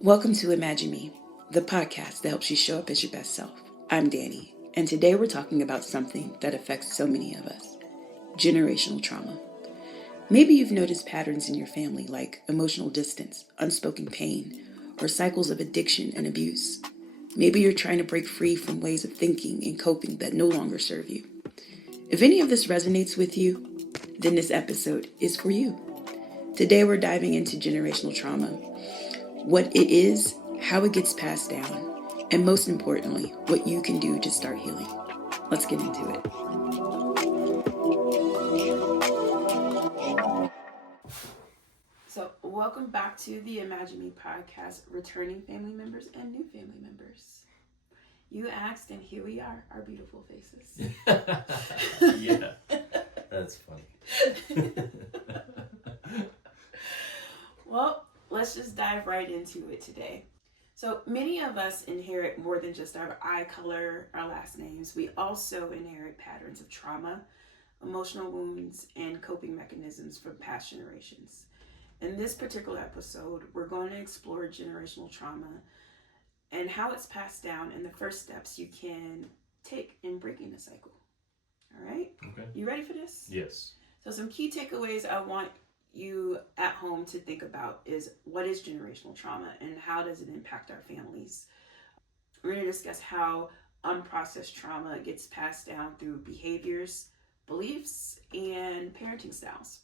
Welcome to Imagine Me, the podcast that helps you show up as your best self. I'm Danny, and today we're talking about something that affects so many of us: generational trauma. Maybe you've noticed patterns in your family like emotional distance, unspoken pain, or cycles of addiction and abuse. Maybe you're trying to break free from ways of thinking and coping that no longer serve you. If any of this resonates with you, then this episode is for you. Today we're diving into generational trauma, what it is, how it gets passed down, and most importantly, what you can do to start healing. Let's get into it. So, welcome back to the Imagine Me podcast, returning family members and new family members. You asked, and here we are, our beautiful faces. Yeah, that's funny. Well, let's just dive right into it today. So many of us inherit more than just our eye color, our last names. We also inherit patterns of trauma, emotional wounds, and coping mechanisms from past generations. In this particular episode, we're going to explore generational trauma and how it's passed down and the first steps you can take in breaking the cycle. All right? Okay. You ready for this? Yes. So some key takeaways I want you at home to think about is what is generational trauma and how does it impact our families. We're going to discuss how unprocessed trauma gets passed down through behaviors, beliefs, and parenting styles.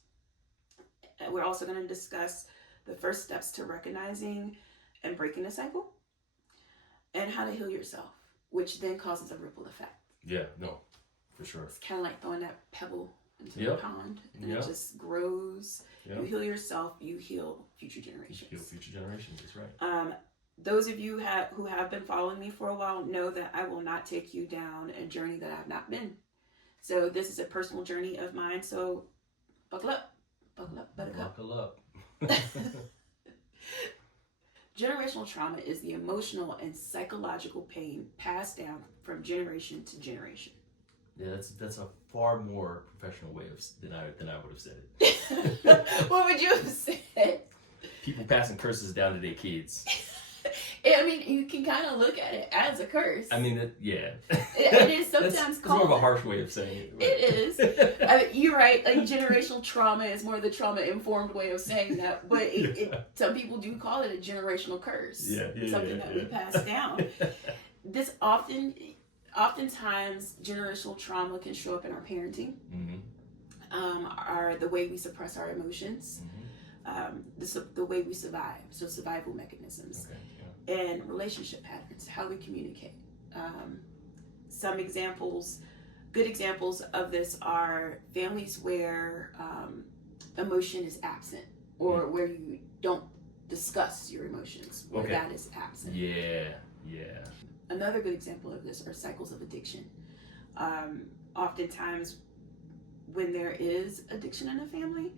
We're also going to discuss the first steps to recognizing and breaking the cycle and how to heal yourself, which then causes a ripple effect. Yeah, no, for sure. It's kind of like throwing that pebble into the pond, and it just grows. Yep. You heal yourself, you heal future generations. You heal future generations, that's right. Those of you who have been following me for a while know that I will not take you down a journey that I've not been. So this is a personal journey of mine, so buckle up, buttercup. Buckle up. Generational trauma is the emotional and psychological pain passed down from generation to generation. Yeah, that's a far more professional way than I would have said it. What would you have said? People passing curses down to their kids. I mean, you can kind of look at it as a curse. I mean, it is sometimes that's called. It's more of a harsh way of saying it. Right? It is. I mean, you're right. Like, generational trauma is more the trauma-informed way of saying that. But some people do call it a generational curse. Something that we pass down. This oftentimes generational trauma can show up in our parenting, the way we suppress our emotions, the way we survive, so survival mechanisms, and relationship patterns, how we communicate. Some good examples of this are families where emotion is absent, or where you don't discuss your emotions, where that is absent. Yeah. Another good example of this are cycles of addiction. Oftentimes, when there is addiction in a family,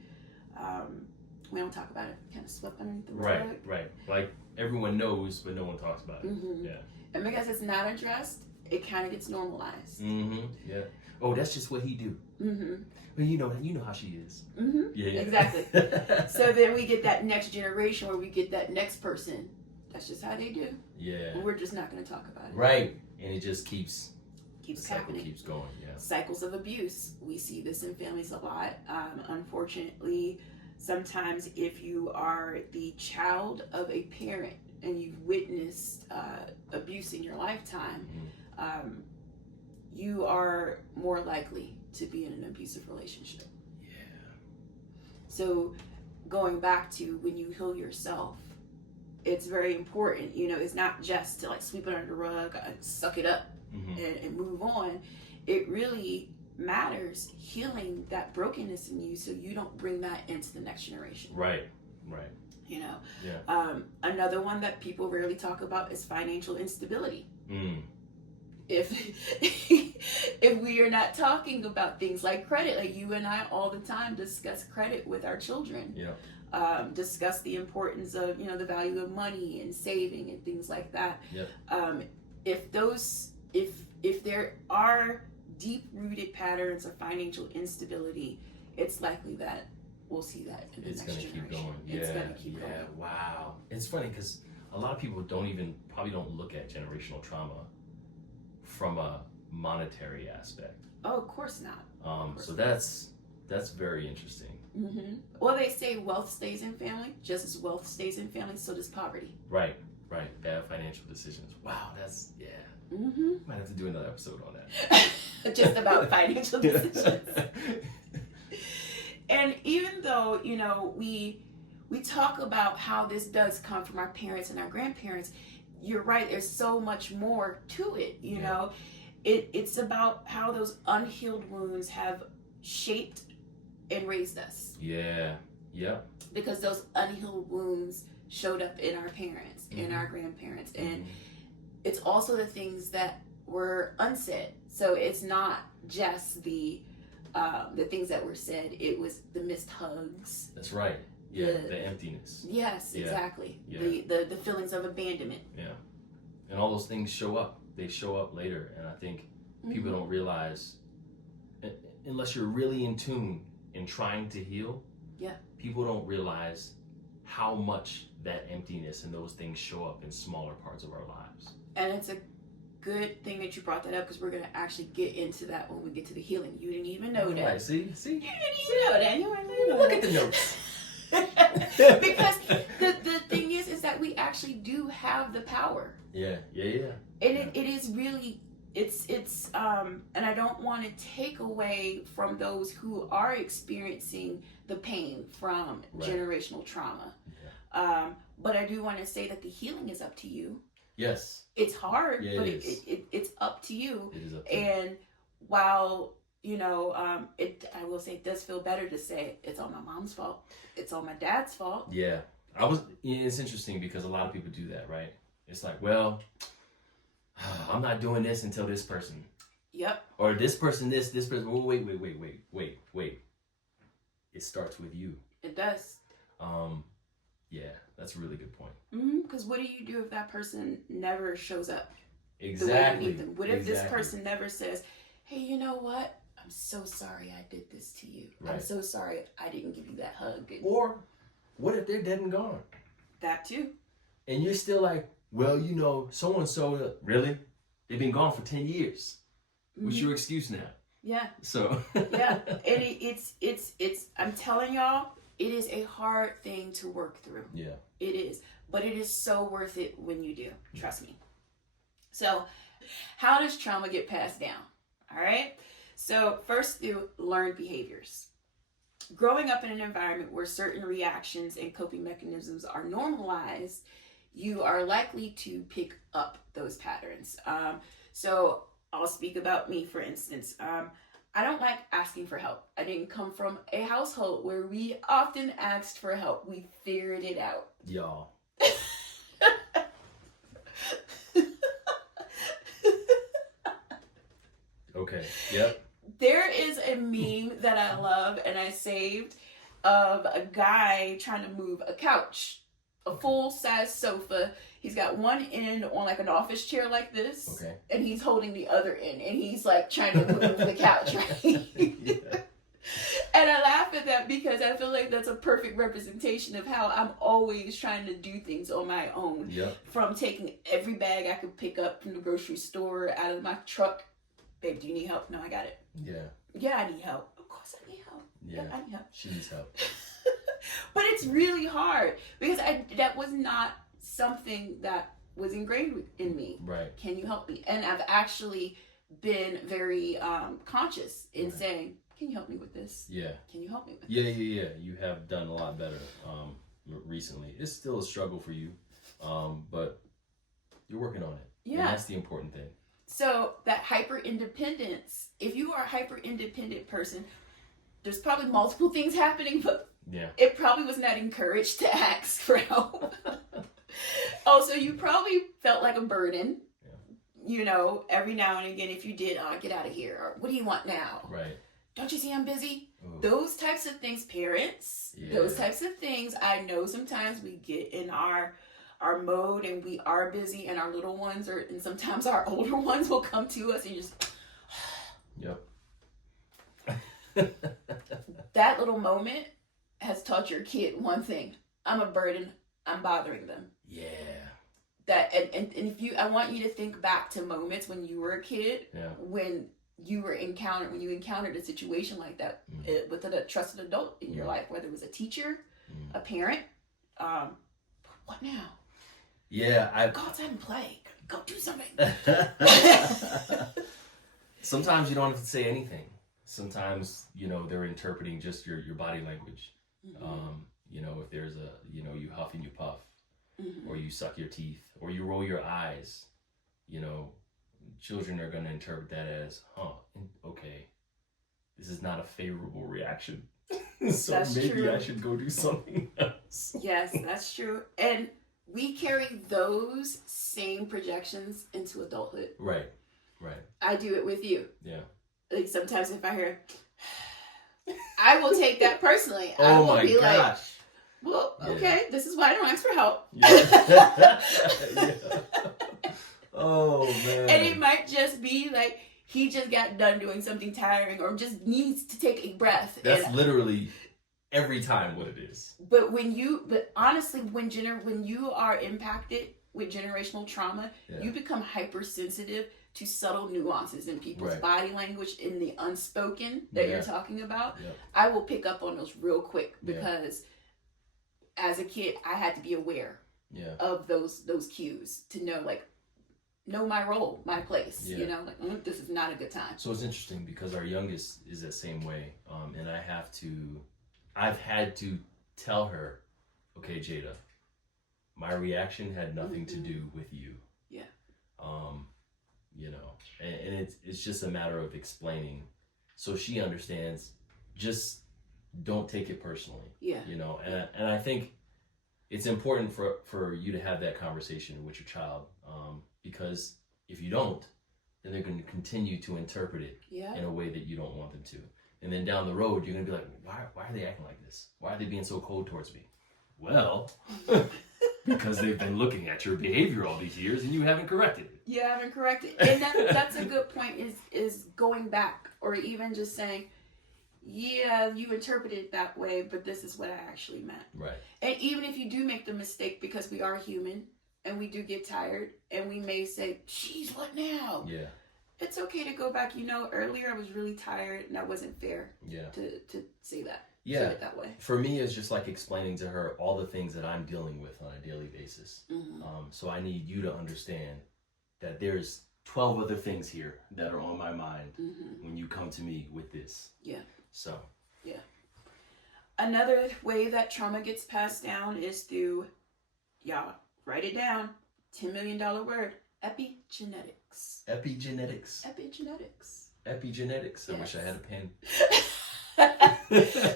we don't talk about it. Kind of swept underneath the rug. Right. Like everyone knows, but no one talks about it. Mm-hmm. Yeah. And because it's not addressed, it kind of gets normalized. Mm-hmm. Yeah. Oh, that's just what he do. Mm-hmm. Well, you know how she is. Mm-hmm. Yeah. Exactly. So then we get that next generation where we get that next person. That's just how they do. Yeah. And we're just not going to talk about it. Right. And it just keeps happening. Keeps going. Yeah. Cycles of abuse. We see this in families a lot. Unfortunately, sometimes if you are the child of a parent and you've witnessed abuse in your lifetime, you are more likely to be in an abusive relationship. Yeah. So going back to when you heal yourself, it's very important. It's not just to like sweep it under the rug and suck it up and move on. It really matters healing that brokenness in you so you don't bring that into the next generation. Right. Another one that people rarely talk about is financial instability. If we are not talking about things like credit, like you and I all the time discuss credit with our children. Discuss the importance of the value of money and saving and things like that. If there are deep-rooted patterns of financial instability, it's likely that we'll see that in the It's next gonna generation. keep going. It's Yeah, gonna keep yeah. going. Wow. It's funny because a lot of people probably don't look at generational trauma from a monetary aspect. Oh, of course not. So that's very interesting. Mm-hmm. Well, they say wealth stays in family. Just as wealth stays in family, so does poverty. Right. Bad financial decisions. Wow, that's Mm-hmm. Might have to do another episode on that. Just about financial decisions. And even though, you know, we talk about how this does come from our parents and our grandparents, you're right, there's so much more to it, you know. It's about how those unhealed wounds have shaped and raised us. Yeah. Yep. Because those unhealed wounds showed up in our parents, in our grandparents, and it's also the things that were unsaid. So it's not just the things that were said. It was the missed hugs. That's right. Yeah, the emptiness. Yes, exactly. Yeah. The feelings of abandonment. Yeah, and all those things show up. They show up later, and I think people don't realize, unless you're really in tune in trying to heal. Yeah. People don't realize how much that emptiness and those things show up in smaller parts of our lives. And it's a good thing that you brought that up because we're going to actually get into that when we get to the healing. You didn't even know that. Right, see? You didn't even know that. You weren't even Look at the notes. Because the thing is that we actually do have the power. Yeah. And it is really, it's and I don't want to take away from those who are experiencing the pain from generational trauma. Yeah. But I do want to say that the healing is up to you. Yes. It's hard, yeah, but it's up to you. It is up to you. And while, you know, I will say it does feel better to say it's all my mom's fault. It's all my dad's fault. Yeah. It's interesting because a lot of people do that, right? It's like, well, I'm not doing this until this person. Yep. Or this person, this person. Oh, wait. It starts with you. It does. Yeah, that's a really good point. Because what do you do if that person never shows up? Exactly. The way you need them? What if this person never says, hey, you know what? I'm so sorry I did this to you. Right. I'm so sorry I didn't give you that hug. Or what if they're dead and gone? That too. And you're still like, well, you know, so-and-so, really? They've been gone for 10 years. What's your excuse now? Yeah. So. Yeah. And it's, I'm telling y'all, it is a hard thing to work through. Yeah. It is. But it is so worth it when you do. Trust me. So, how does trauma get passed down? All right. So, first, through learned behaviors. Growing up in an environment where certain reactions and coping mechanisms are normalized, you are likely to pick up those patterns. So, I'll speak about me, for instance. I don't like asking for help. I didn't come from a household where we often asked for help. We figured it out. Y'all. Okay. Yep. There is a meme that I love and I saved of a guy trying to move a couch, a full-size sofa. He's got one end on like an office chair like this, okay, and he's holding the other end, and he's like trying to move the couch, right? Yeah. And I laugh at that because I feel like that's a perfect representation of how I'm always trying to do things on my own. Yep. From taking every bag I could pick up from the grocery store out of my truck. Babe, do you need help? No, I got it. Yeah. Yeah, I need help. Of course I need help. Yeah, I need help. She needs help. But it's really hard because that was not something that was ingrained in me. Right. Can you help me? And I've actually been very conscious in saying, can you help me with this? Yeah. Can you help me with this? Yeah. You have done a lot better recently. It's still a struggle for you, but you're working on it. Yeah. And that's the important thing. So that hyper independence, if you are a hyper independent person, there's probably multiple things happening, but it probably was not encouraged to ask for help. Also, you probably felt like a burden. You know, every now and again, if you did, get out of here, or what do you want now? Right. Don't you see I'm busy? Ooh. Those types of things, parents, those types of things, I know sometimes we get in our mode and we are busy, and our little ones and sometimes our older ones will come to us and just Yep. That little moment has taught your kid one thing: I'm a burden. I'm bothering them. Yeah. That and if you, I want you to think back to moments when you were a kid, when you encountered a situation like that with a trusted adult in your life, whether it was a teacher, a parent. What now? Yeah, go outside and play. Go do something. Sometimes you don't have to say anything. Sometimes, they're interpreting just your body language. If there's you huff and you puff, or you suck your teeth, or you roll your eyes, children are going to interpret that as, okay, this is not a favorable reaction. So that's maybe true. I should go do something else. Yes, that's true. And we carry those same projections into adulthood. Right. I do it with you. Yeah. Like sometimes if I hear, I will take that personally. Oh I will my be gosh. like, well, okay, this is why I don't ask for help. Yeah. Oh, man. And it might just be like, he just got done doing something tiring or just needs to take a breath. That's literally every time what it is. But honestly, when you are impacted with generational trauma, you become hypersensitive to subtle nuances in people's body language, in the unspoken that you're talking about. I will pick up on those real quick because as a kid, I had to be aware of those cues to know my role, my place. This is not a good time. So it's interesting because our youngest is the same way, and I've had to tell her, okay, Jada, my reaction had nothing to do with you. Yeah. And it's just a matter of explaining, so she understands. Just don't take it personally. Yeah. And I think it's important for you to have that conversation with your child, because if you don't, then they're going to continue to interpret it in a way that you don't want them to. And then down the road, you're going to be like, why are they acting like this? Why are they being so cold towards me? Well, because they've been looking at your behavior all these years and you haven't corrected it. You haven't corrected it. And that's a good point, is going back, or even just saying, yeah, you interpreted it that way, but this is what I actually meant. Right. And even if you do make the mistake, because we are human and we do get tired and we may say, geez, what now? Yeah. It's okay to go back. Earlier I was really tired and that wasn't fair to say that. Yeah. Say it that way. For me, it's just like explaining to her all the things that I'm dealing with on a daily basis. So I need you to understand that there's 12 other things here that are on my mind when you come to me with this. Yeah. So. Yeah. Another way that trauma gets passed down is through, y'all, write it down, $10 million word, epigenetics. Epigenetics. Epigenetics. Epigenetics. I wish I had a pen.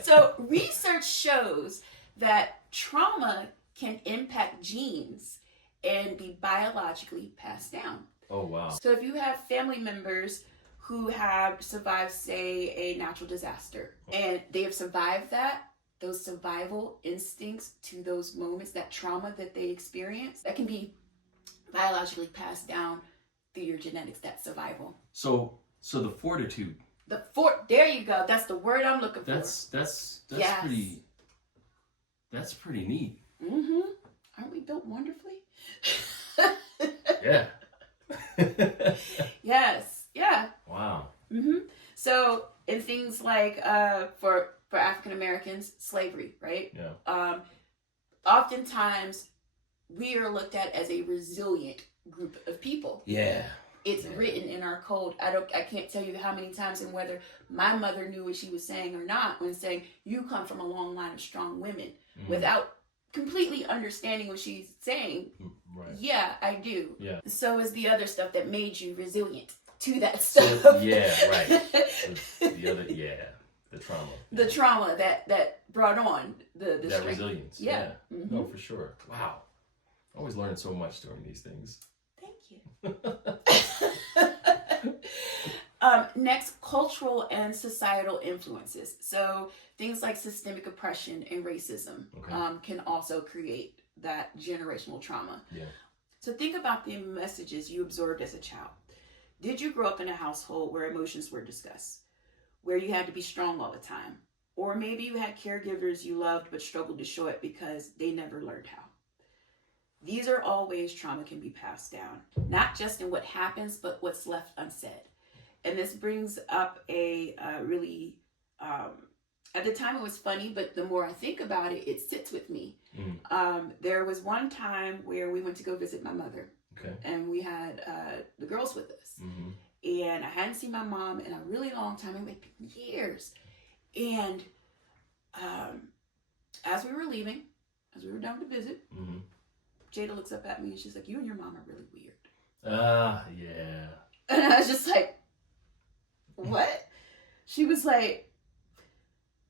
So research shows that trauma can impact genes and be biologically passed down. Oh, wow. So if you have family members who have survived, say, a natural disaster, and they have survived that, those survival instincts to those moments, that trauma that they experience, that can be biologically passed down through your genetics, that survival. So the fortitude. There you go. That's the word I'm looking for. That's yes. pretty neat. Mm-hmm. Aren't we built wonderfully? Yeah. Yes. Yeah. Wow. Mm-hmm. So in things like for African Americans, slavery, right? Yeah. Oftentimes we are looked at as a resilient group of people. Yeah. It's written in our code. I can't tell you how many times, and whether my mother knew what she was saying or not, when saying you come from a long line of strong women, without completely understanding what she's saying. Right. Yeah, I do. Yeah. So is the other stuff that made you resilient to that stuff. So, yeah, right. The trauma. The trauma that brought on the that strength. resilience. Yeah. Mm-hmm. No, for sure. Wow. Always learning so much during these things. Thank you. Next, cultural and societal influences. So things like systemic oppression and racism can also create that generational trauma. Yeah. So think about the messages you absorbed as a child. Did you grow up in a household where emotions were discussed, where you had to be strong all the time, Or maybe you had caregivers you loved but struggled to show it because they never learned how. These are all ways trauma can be passed down, not just in what happens, but what's left unsaid. And this brings up a really, at the time it was funny, but the more I think about it, it sits with me. There was one time where we went to go visit my mother. Okay. And we had the girls with us. And I hadn't seen my mom in a really long time, like years. And as we were leaving, as we were down to visit, Jada looks up at me and she's like, "You and your mom are really weird." Yeah. And I was just like, "What?" She was like,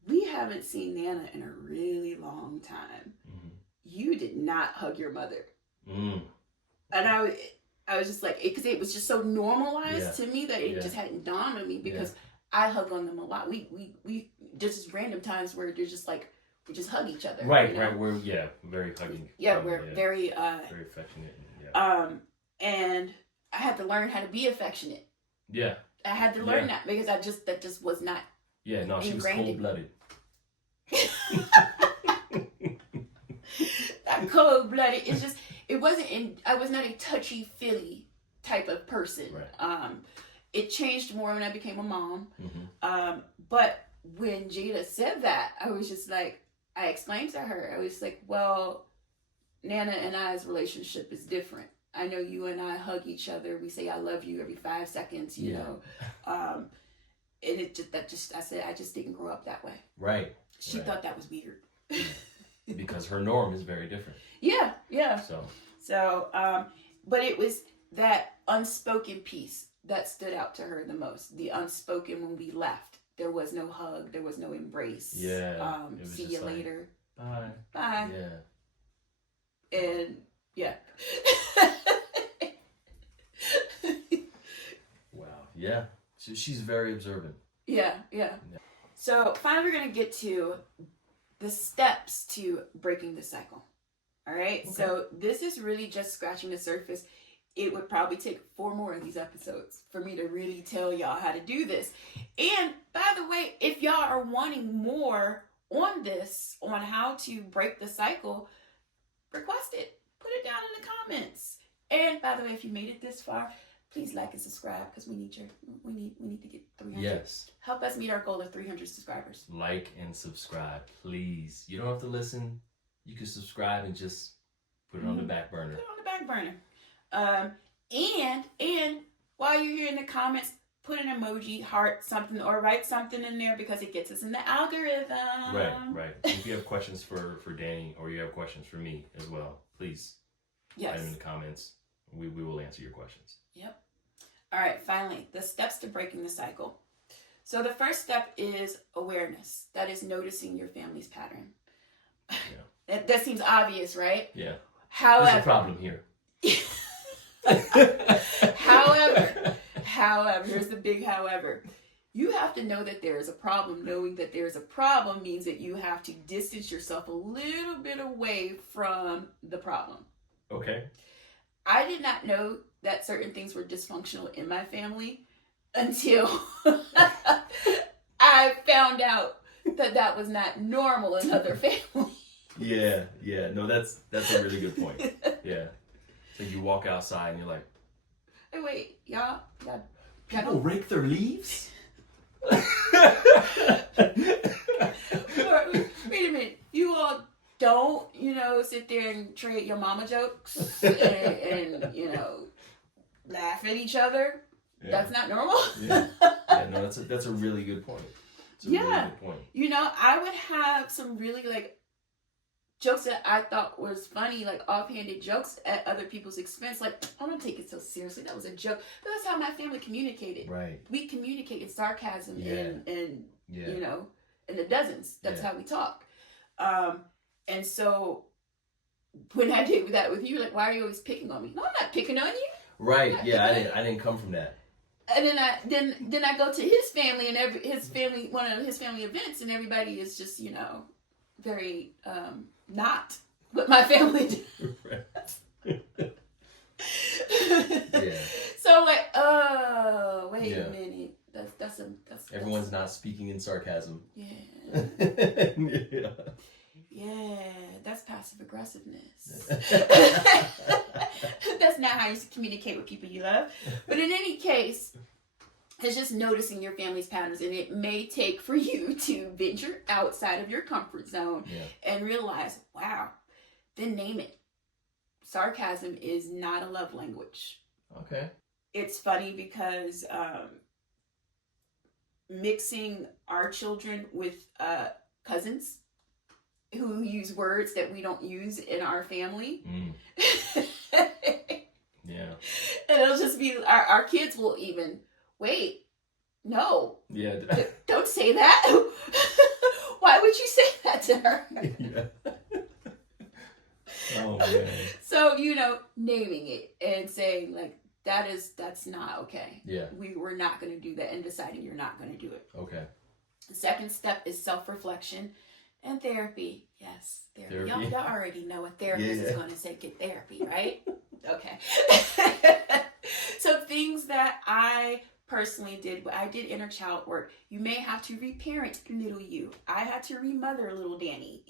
"We haven't seen Nana in a really long time. You did not hug your mother." And I was just like, because it was just so normalized to me that it just hadn't dawned on me, because I hug on them a lot. We just random times where they're just like, we just hug each other. Right, right. We're very hugging. We're very very affectionate. And I had to learn how to be affectionate. Yeah. I had to learn that, because that just was not. Yeah, no, she was cold-blooded. Not cold-blooded. It's just, I was not a touchy-feely type of person. Right. It changed more when I became a mom. But when Jada said that, I was just like, I explained to her, I was like, well, Nana and I's relationship is different. I know you and I hug each other. We say I love you every 5 seconds, you know. And I said, I just didn't grow up that way. Right. She thought that was weird. Because her norm is very different. Yeah. So, but it was that unspoken piece that stood out to her the most. The unspoken when we left. There was no hug. There was no embrace. Yeah. See you later. Bye. Bye. Yeah. And yeah. Wow. Yeah. So she's very observant. Yeah. So finally we're going to get to the steps to breaking the cycle. All right. Okay. So this is really just scratching the surface. It would probably take 4 more of these episodes for me to really tell y'all how to do this. And by the way, if y'all are wanting more on this, on how to break the cycle, request it. Put it down in the comments. And by the way, if you made it this far, please like and subscribe, because we need to get 300. Yes. Help us meet our goal of 300 subscribers. Like and subscribe, please. You don't have to listen. You can subscribe and just put it on the back burner. Put it on the back burner. And while you're here in the comments, put an emoji, heart, something, or write something in there, because it gets us in the algorithm. Right. If you have questions for Danny, or you have questions for me as well, please write them in the comments. We will answer your questions. Yep. All right, finally, the steps to breaking the cycle. So the first step is awareness. That is noticing your family's pattern. Yeah. That seems obvious, right? Yeah. However, there's a problem here. However, here's the big however. You have to know that there is a problem. Knowing that there is a problem means that you have to distance yourself a little bit away from the problem. Okay. I did not know that certain things were dysfunctional in my family until I found out that was not normal in other families. Yeah. No, that's a really good point. Yeah. So you walk outside and you're like, hey, wait, y'all people rake their leaves? Wait a minute. You all don't, sit there and trade your mama jokes and laugh at each other. Yeah. That's not normal. No, that's a really good point. Really good point. I would have some really jokes that I thought was funny, offhanded jokes at other people's expense. I don't take it so seriously. That was a joke. But that's how my family communicated. Right. We communicated sarcasm and in the dozens. That's how we talk. And so when I did that with you, why are you always picking on me? No, I'm not picking on you. Right. Yeah, I didn't come from that. And then I go to his family and one of his family events, and everybody is just very not what my family did. Yeah. So I'm like, oh, wait a minute. That's everyone's not speaking in sarcasm. Yeah. Yeah. Yeah, that's passive aggressiveness. That's not how you communicate with people you love. But in any case, it's just noticing your family's patterns, and it may take for you to venture outside of your comfort zone and realize, wow, then name it. Sarcasm is not a love language. Okay. It's funny because mixing our children with cousins who use words that we don't use in our family. Yeah. And it'll just be, our kids will even, wait, no. Yeah. Don't say that. Why would you say that to her? Yeah. Oh, man. So, naming it and saying, like, that's not okay. Yeah. We're not going to do that, and deciding you're not going to do it. Okay. The second step is self-reflection and therapy. Yes, therapy. Y'all already know a therapist is going to say get therapy, right? Okay. So things that I personally did, I did inner child work. You may have to reparent little you. I had to remother little Danny,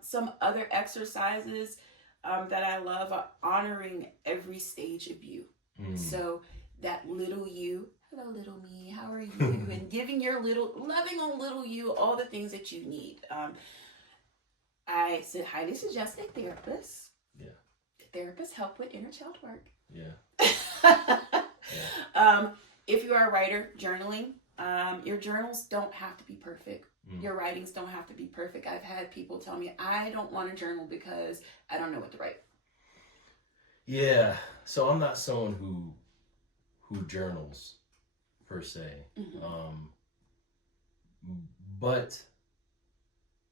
Some other exercises that I love are honoring every stage of you. So that little you, hello little me, how are you? And giving loving on little you all the things that you need. I said highly suggest a therapist. Yeah. Therapists help with inner child work. Yeah. If you are a writer, journaling, your journals don't have to be perfect. Your writings don't have to be perfect. I've had people tell me, I don't want to journal because I don't know what to write. Yeah. So I'm not someone who journals per se. But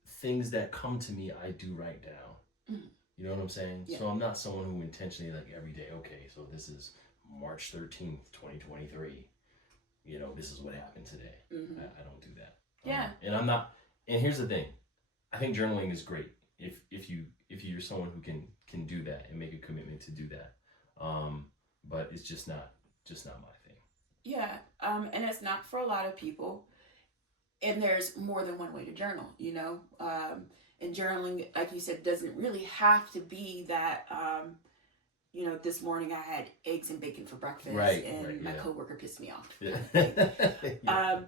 things that come to me, I do write down. You know what I'm saying? Yeah. So I'm not someone who intentionally, like, every day, okay, so this is March 13th, 2023. This is what happened today. I don't do that. Yeah. And here's the thing. I think journaling is great if you're someone who can do that and make a commitment to do that. But it's just not my thing. Yeah. And it's not for a lot of people. And there's more than one way to journal, and journaling, like you said, doesn't really have to be that, this morning I had eggs and bacon for breakfast, and my coworker pissed me off. Yeah.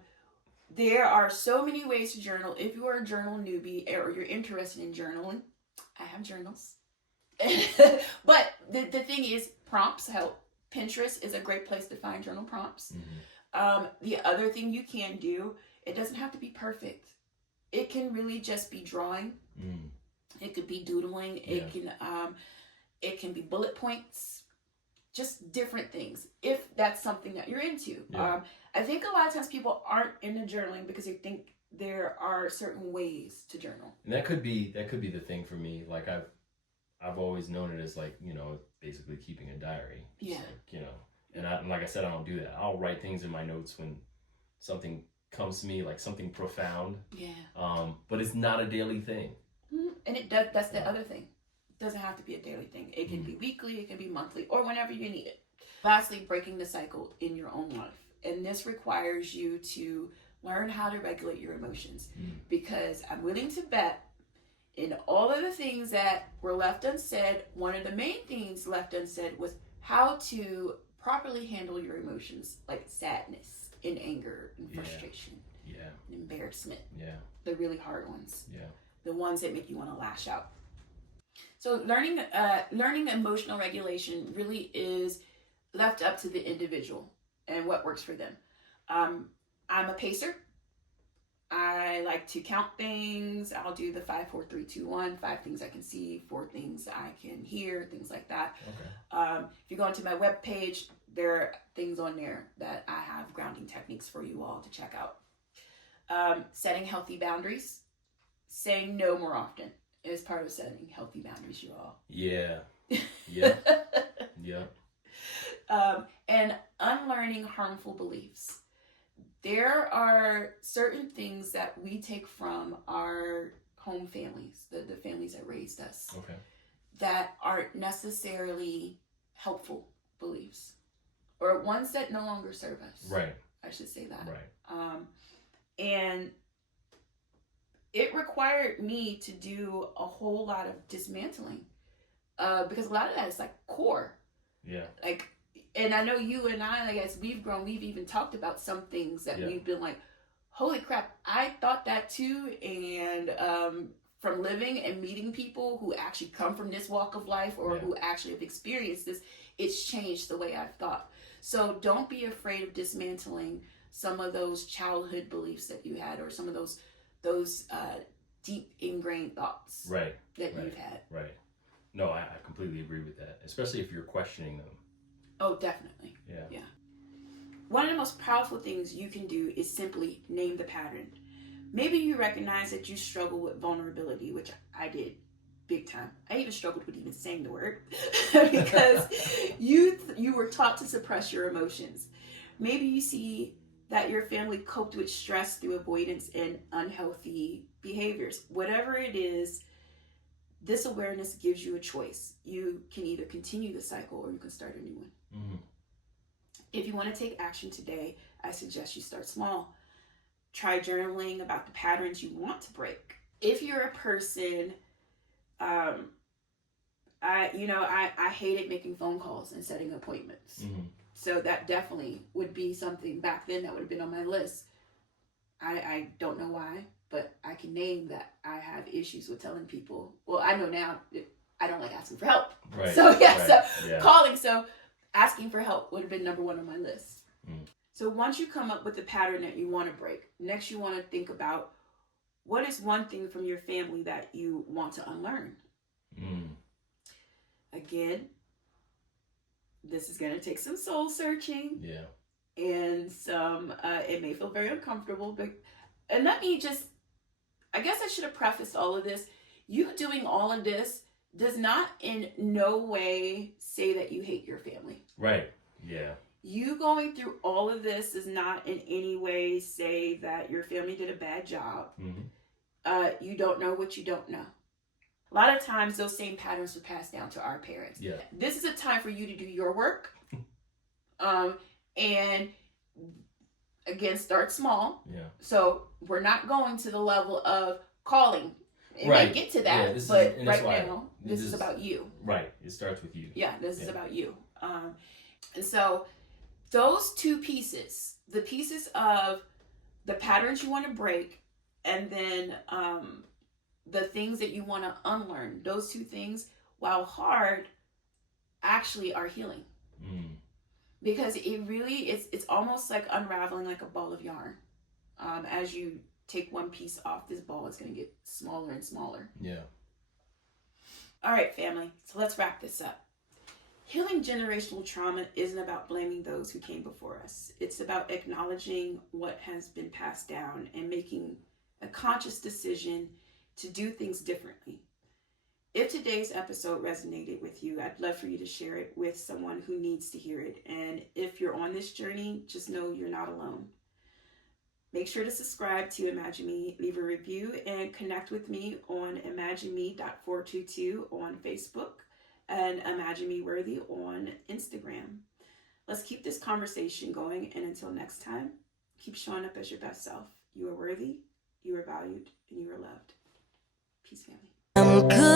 There are so many ways to journal. If you are a journal newbie or you're interested in journaling, I have journals. But the thing is, prompts help. Pinterest is a great place to find journal prompts. The other thing you can do, it doesn't have to be perfect. It can really just be drawing. It could be doodling. Yeah. It can be bullet points. Just different things, if that's something that you're into. Yeah. I think a lot of times people aren't into journaling because they think there are certain ways to journal. And that could be the thing for me. Like I've always known it as, like, basically keeping a diary. Yeah. Like, and like I said, I don't do that. I'll write things in my notes when something comes to me, like something profound. Yeah. But it's not a daily thing. And it does. That's the other thing. It doesn't have to be a daily thing. It can be weekly. It can be monthly, or whenever you need it. Lastly, breaking the cycle in your own life, and this requires you to learn how to regulate your emotions. Because I'm willing to bet, in all of the things that were left unsaid, one of the main things left unsaid was how to properly handle your emotions, like sadness and anger and frustration, and embarrassment. Yeah, the really hard ones. Yeah, the ones that make you want to lash out. So learning emotional regulation really is left up to the individual and what works for them. I'm a pacer. I like to count things. I'll do the 5, 4, 3, 2, 1. 5 things I can see, 4 things I can hear, things like that. Okay. If you go onto my webpage, there are things on there that I have grounding techniques for you all to check out. Setting healthy boundaries. Saying no more often is part of setting healthy boundaries, you all. Yeah. Yeah. Yeah. And unlearning harmful beliefs. There are certain things that we take from our home families, the families that raised us, that aren't necessarily helpful beliefs, or ones that no longer serve us. Right. I should say that. Right. And it required me to do a whole lot of dismantling, because a lot of that is like core. Yeah. Like, and I know you and I, like, as we've grown, we've even talked about some things that we've been like, holy crap, I thought that too. And from living and meeting people who actually come from this walk of life, or who actually have experienced this, it's changed the way I've thought. So don't be afraid of dismantling some of those childhood beliefs that you had, or some of those deep ingrained thoughts that you've had. Right. No, I completely agree with that, especially if you're questioning them. Oh, definitely. Yeah. One of the most powerful things you can do is simply name the pattern. Maybe you recognize that you struggle with vulnerability, which I did big time. I even struggled with even saying the word because you were taught to suppress your emotions. Maybe you see that your family coped with stress through avoidance and unhealthy behaviors. Whatever it is, this awareness gives you a choice. You can either continue the cycle, or you can start a new one. Mm-hmm. If you want to take action today, I suggest you start small. Try journaling about the patterns you want to break. If you're a person, I hated making phone calls and setting appointments. Mm-hmm. So that definitely would be something back then that would have been on my list. I don't know why, but I can name that I have issues with telling people. Well, I know now I don't like asking for help. Right. So calling. So asking for help would have been number one on my list. Mm. So once you come up with the pattern that you want to break, next you want to think about, what is one thing from your family that you want to unlearn? Mm. Again, this is going to take some soul searching. Yeah. And some, it may feel very uncomfortable, and let me just, I guess I should have prefaced all of this. You doing all of this does not in no way say that you hate your family. Right. Yeah. You going through all of this does not in any way say that your family did a bad job. Mm-hmm. You don't know what you don't know. A lot of times those same patterns were passed down to our parents. Yeah. This is a time for you to do your work. And again, start small. Yeah. So we're not going to the level of calling. It may get to that, but right now, this is about you. Right. It starts with you. Yeah, this is about you. And so those two pieces, the pieces of the patterns you want to break, and then the things that you want to unlearn, those two things, while hard, actually are healing. Mm. Because it really, it's almost like unraveling like a ball of yarn. As you take one piece off, this ball is going to get smaller and smaller. Yeah. All right, family. So let's wrap this up. Healing generational trauma isn't about blaming those who came before us. It's about acknowledging what has been passed down and making a conscious decision to do things differently. If today's episode resonated with you, I'd love for you to share it with someone who needs to hear it. And if you're on this journey, just know you're not alone. Make sure to subscribe to Imagine Me, leave a review, and connect with me on imagineme.422 on Facebook and Imagine Me Worthy on Instagram. Let's keep this conversation going, and until next time, keep showing up as your best self. You are worthy, you are valued, and you are loved. Peace, family. I'm good.